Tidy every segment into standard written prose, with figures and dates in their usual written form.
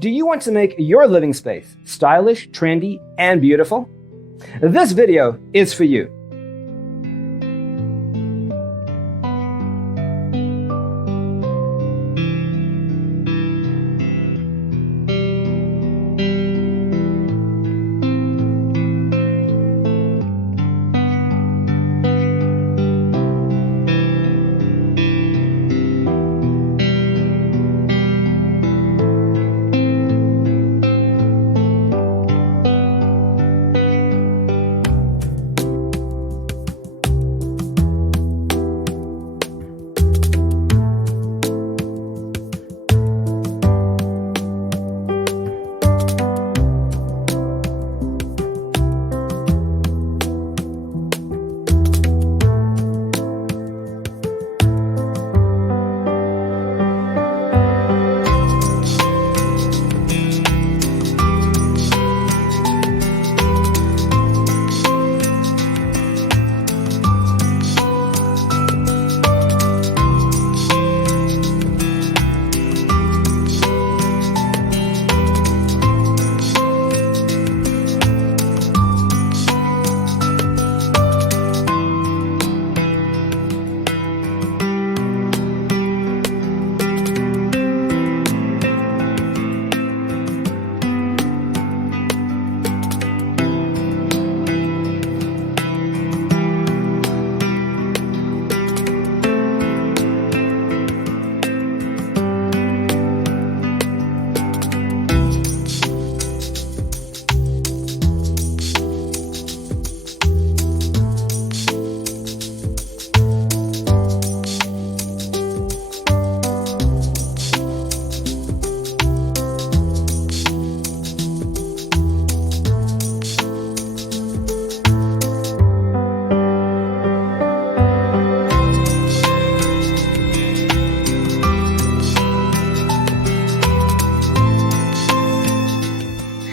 Do you want to make your living space stylish, trendy, and beautiful? This video is for you.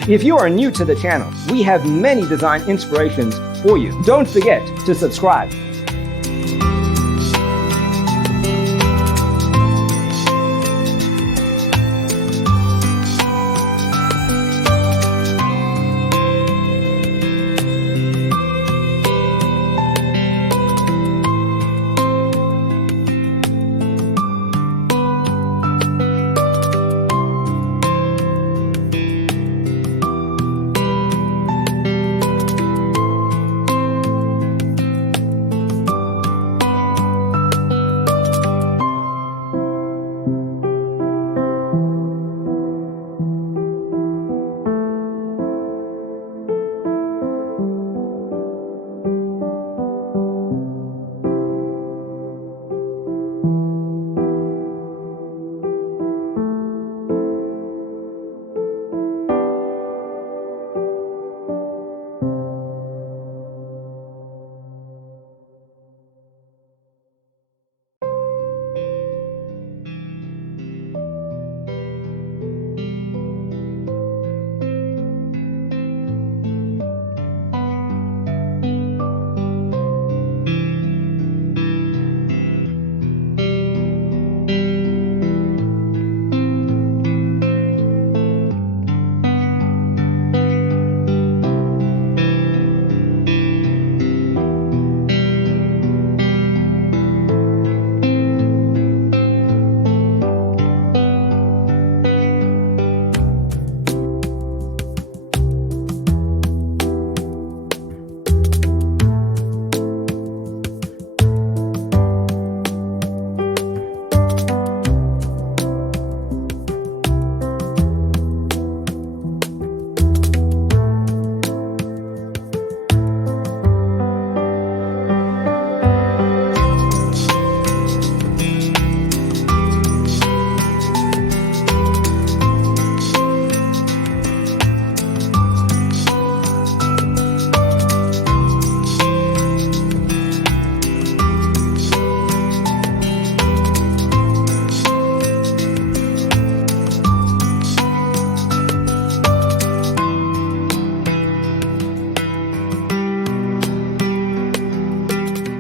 If you are new to the channel, we have many design inspirations for you. Don't forget to subscribe.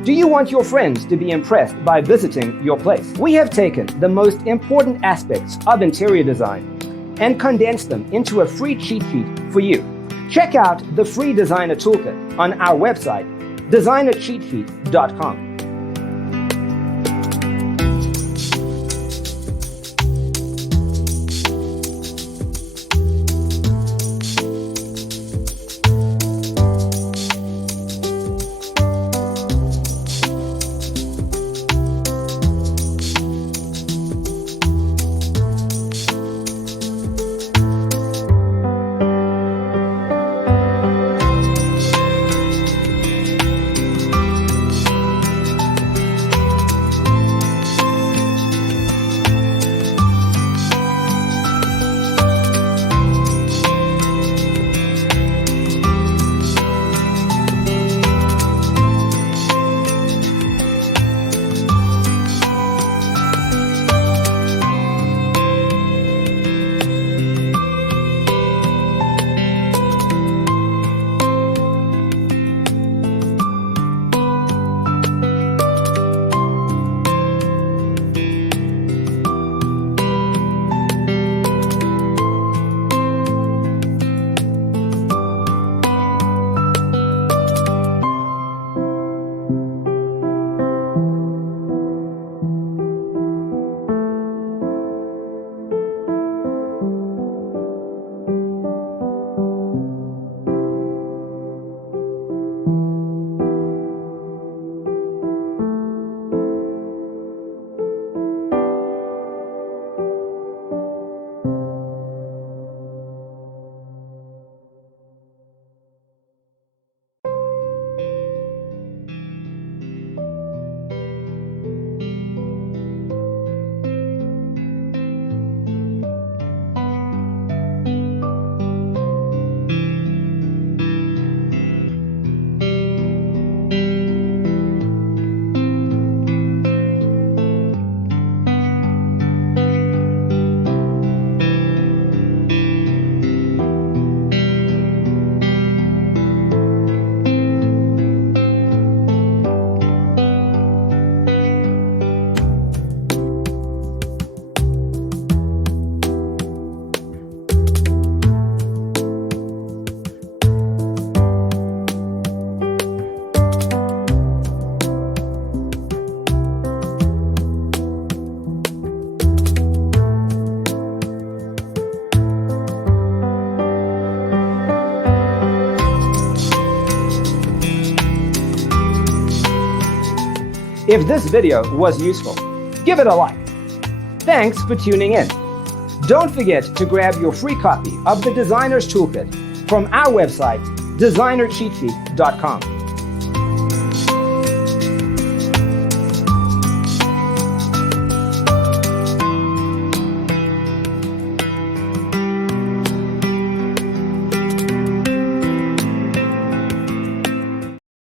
Do you want your friends to be impressed by visiting your place? We have taken the most important aspects of interior design and condense them into a free cheat sheet for you. Check out the free designer toolkit on our website, designercheatsheet.com. If this video was useful, give it a like. Thanks for tuning in. Don't forget to grab your free copy of the Designer's Toolkit from our website, designercheatsheet.com.